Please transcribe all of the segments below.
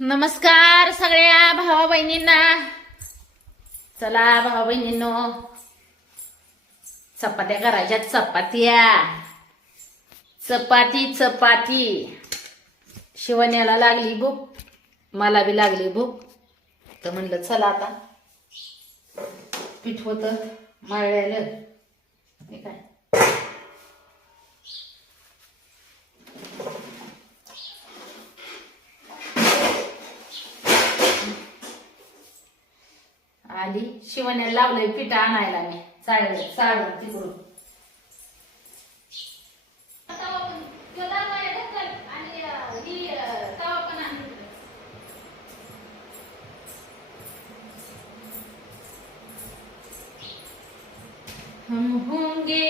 नमस्कार सगळ्या भावा बहिणींना चला भावा बहिणींनो चपात्या करायच्या चपात्या. चपाती चपाती. शिवण्याला लागली भूक मला बी लागली भूक. तर म्हणलं चला आता. पीठ होत काय? आली. शिवण्याला लावलंय पीठ आणायला मी. चाळ चाळ तिकडून. हम होंगे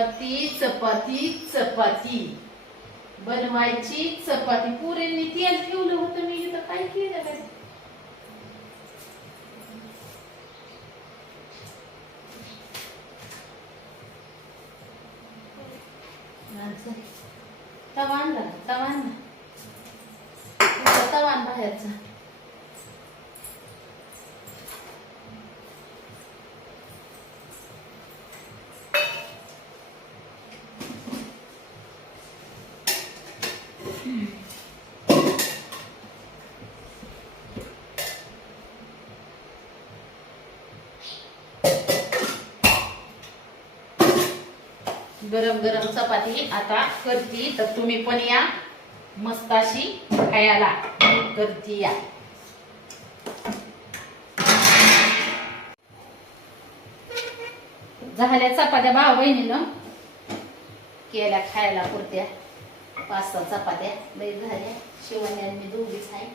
चपाती चपाती चपाती. बनवायची चपाती. पुरेंनी तेल ठेवलं होतं मी इथं काय केलं काय माणसं. तवा आणला तवा आणला. तवा बाहेरचा. गरम गरम चपाती. आता करती तर तुम्ही पण या. मस्ताशी खायला. करती या. झाल्या चपात्या भाव बहिणीनं. केल्या खायला पुरत्या. पाच सहा चपात्या. लई झाल्या. शिवण्या मी दोघीच आहे.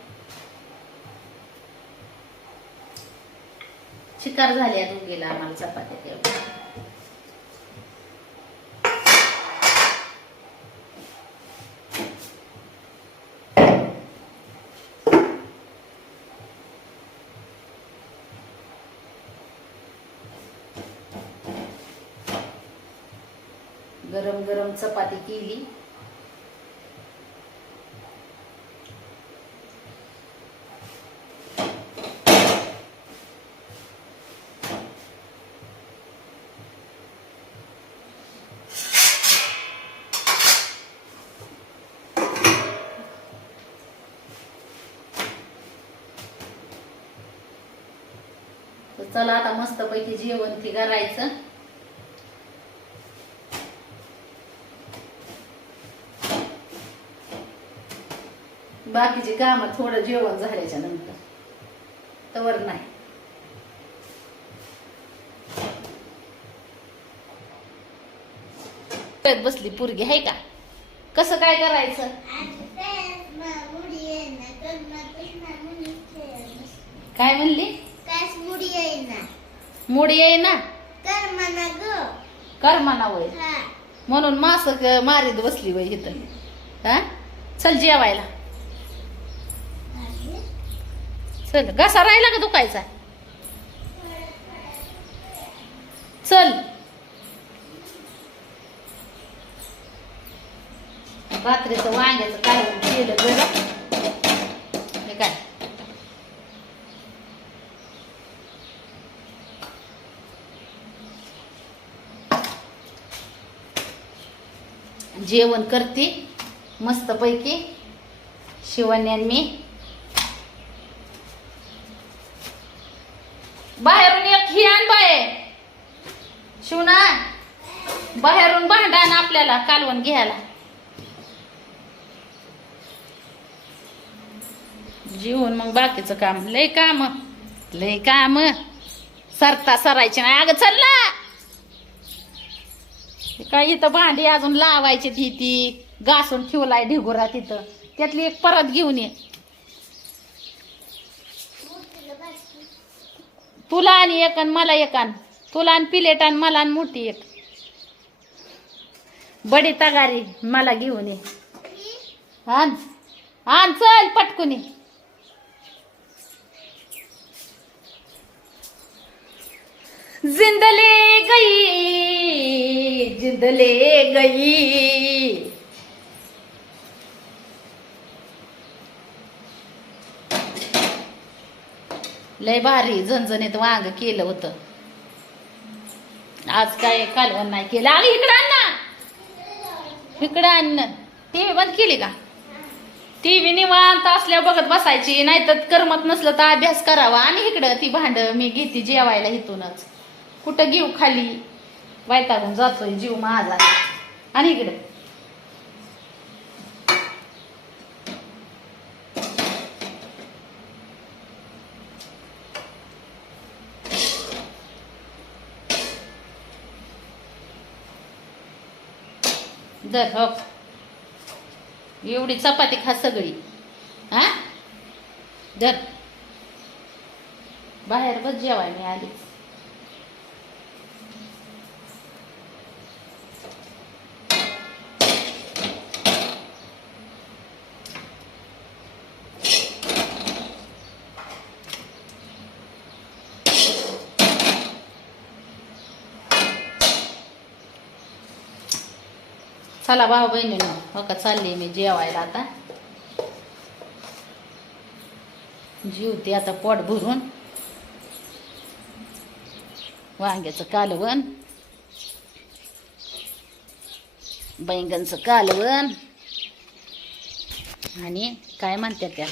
शिकार झाल्या दोघीला आम्हाला चपात्या तेवढ्या गरम गरम चपाती केली. चला आता मस्तपैकी जेवण ती करायचं. बाकीची काम थोडं जेवण झाल्याच्यानंतर. तवर नाही. बसली पुरगी आहे का? कसं काय करायचं? काय म्हणली? मुडी येई ना. कर म्हणा वय. म्हणून मास मारीत बसली वय इथं. हा? चल जेवायला. चल घसा राहिला का दुखायचा? चल. रात्रीचं वांग्याचं काय केलं बरं. हे काय जेवण करते मस्तपैकी. शिवण्यान मी. बाहेरून एक ही आण बाय. शिवना बाहेरून भांडण आपल्याला कालवण घ्यायला. जीवन मग बाकीचं काम. लय काम. लय काम. सरता सरायचे नाही. अगं चल ना. काय इथं भांडी अजून लावायची ती ती. घासून ठेवलाय ढिगुरा तिथं. त्यातली एक परत घेऊन ये. तुला आणि एक आणि मला एक आण. तुला आणि पिलेट आणि मला आणि मोठी एक. बडी तगारी मला घेऊन ये. आण. आण चल पटकून ये. जिंदले गई जिंदले गई. लय भारी झणझणीत वांग केलं होतं. आज काय कालवण नाही केलं. अगं इकडं अन्न ना. इकडं आण टीव्ही बंद केली का? टीव्ही निवांत असल्यावर बघत बसायची. नाहीतर करमत नसलं तर अभ्यास करावा. आणि इकडं ती भांड मी घेते जेवायला इथूनच. कुठं घेऊ खाली? वैतागून जातोय जीव माझा. आणि इकडं. जर हो. एवढी चपाती खा सगळी. हा? जर बाहेर बस जेवाय मी आलीच चला भाऊ बहिणीनं हो का चालली मी जेवायला आता. जीवते आता पोट भरून. वांग्याचं कालवण. बैंगनचं कालवण. आणि काय म्हणतात त्या?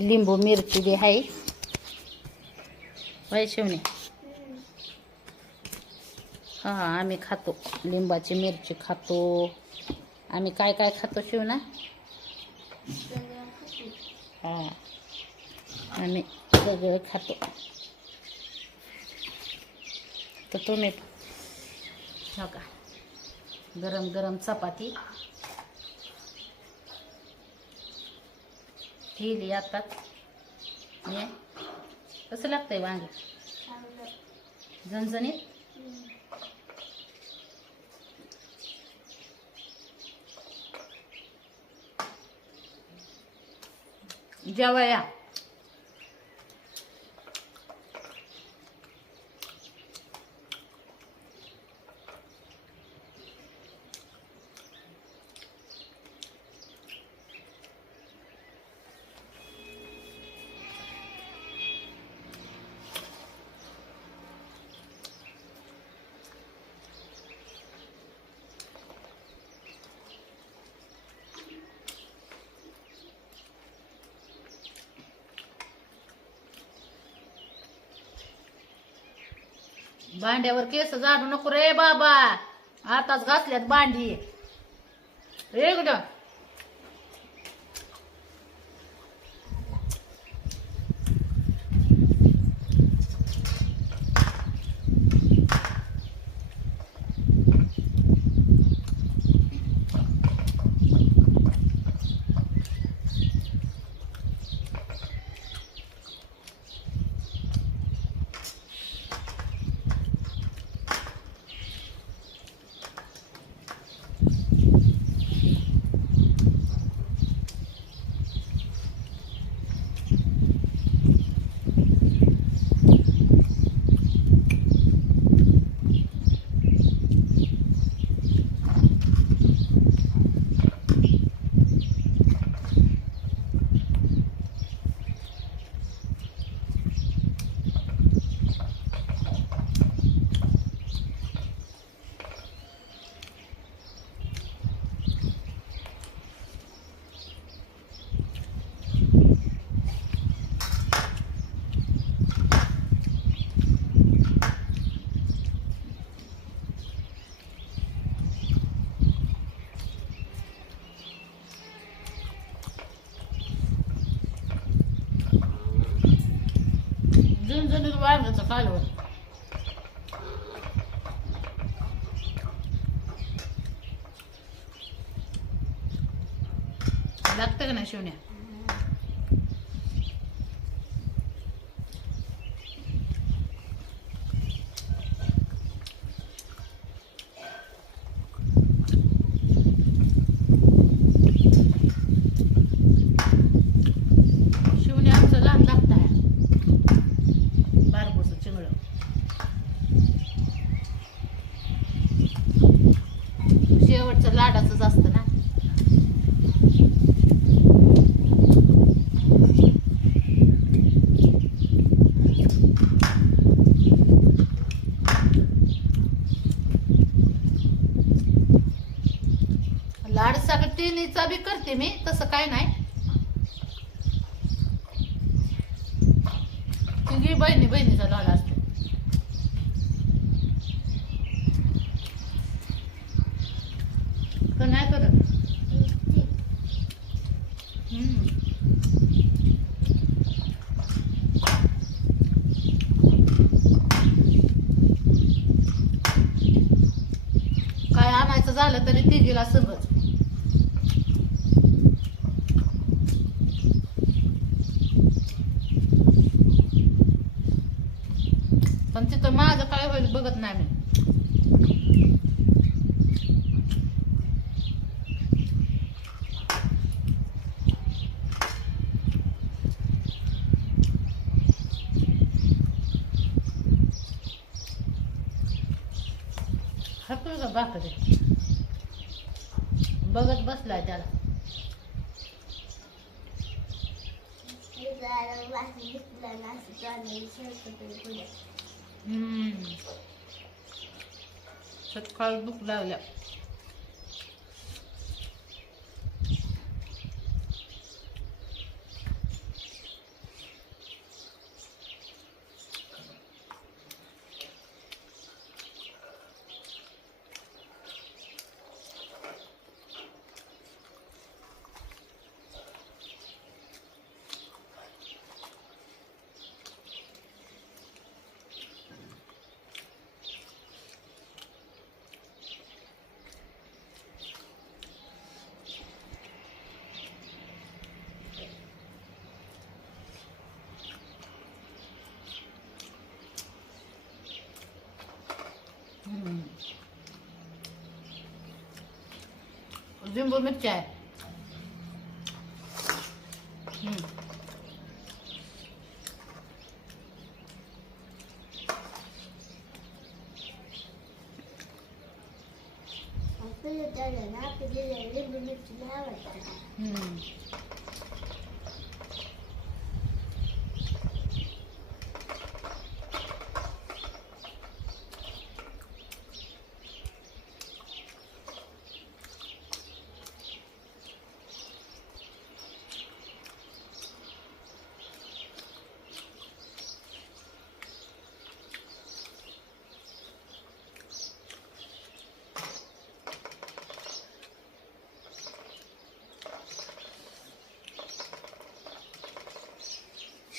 लिंबू मिरची बी आहे. वैशिवणी हा आम्ही खातो. लिंबाची मिरची खातो. आम्ही काय काय खातो शिवना? हा आम्ही सगळं खातो. तर तुम्ही हो का? गरम गरम चपाती. ठेवली आता. कसं लागतंय वांग? झणझणीत? जेवाया भांड्यावर केस झाडू नको रे बाबा. आताच घासल्यात भांडी. एकदम तीन जणी वाहनाचं कालवं लागतं का नाही शिवण्या? बारकोसं शेवटचं लाडाचंच असतं ना. लाड सगळं तिन्हीचा बी करते मी तसं काय नाही तिघी बहिणी बहिणीचा लाड असतो का नाही करत. काय आणायचं झालं तरी तिघीला समज पण तिथं माझं काय होईल बघत नाही मी का भाकरी बघत बसलाय त्याला. हम्म. सकाळ भूक लागल्या. लिंबू मिरची आहे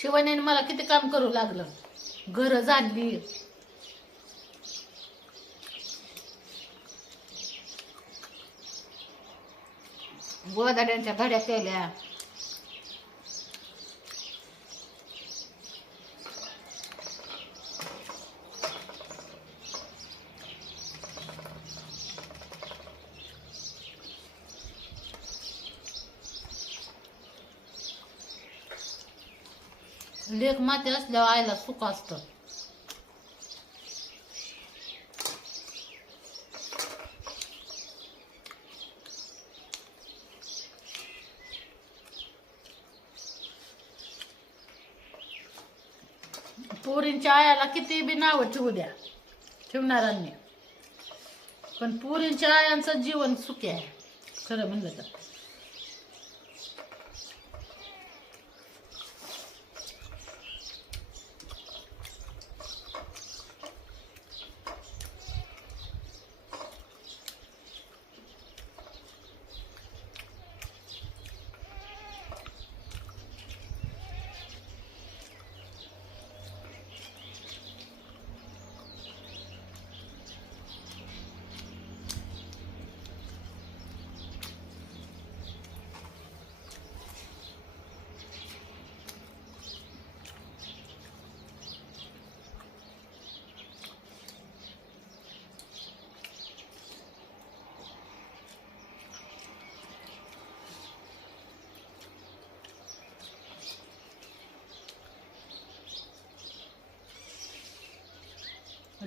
शिवानीने मला किती काम करू लागलं. घर झाडली गोदाड्यांच्या घड्या केल्या. लेख माते असल्यावर आईला सुख असतं. पोरींच्या आयाला किती बी नावं ठेवू द्या ठेवणाऱ्यांनी. पण पोरींच्या आयांचं जीवन सुखी आहे. खरं म्हणलं तर.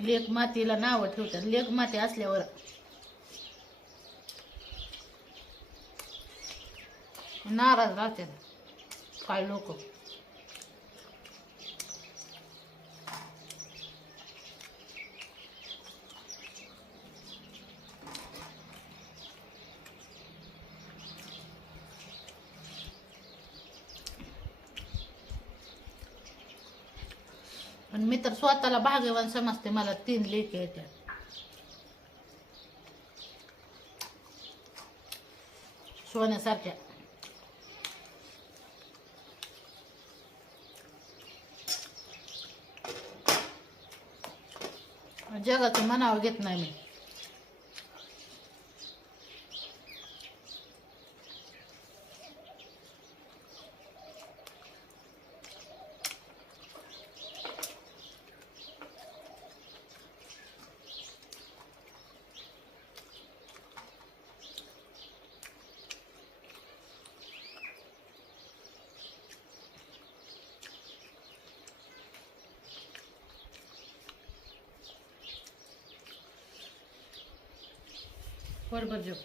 लेक मातीला नावं ठेवतात. लेक माती असल्यावर नाराज राहतात. काय लोक. आणि मी तर स्वतःला भाग्यवान समजते मला तीन लेख येतात सोन्यासारख्या. जगाचं मनावर घेत नाही मी. बरोबर जेव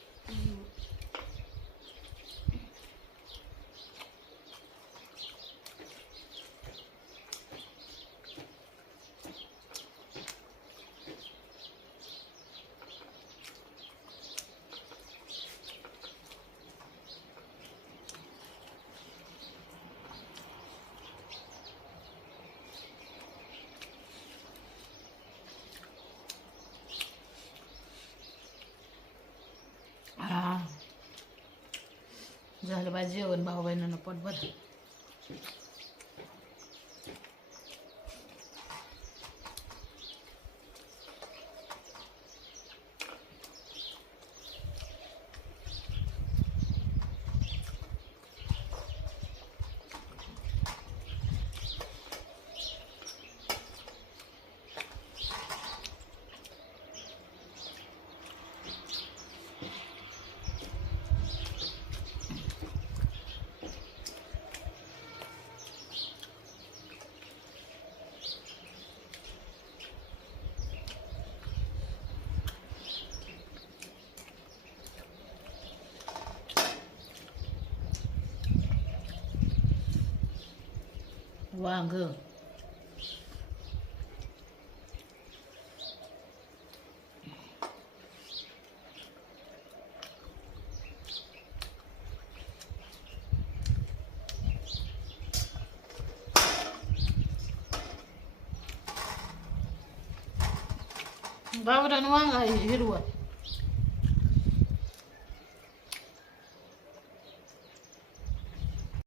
हा झालं बा जेवण भाऊ बहिणीनं पोट बरं वांग गावरान वांग आहे हिरवं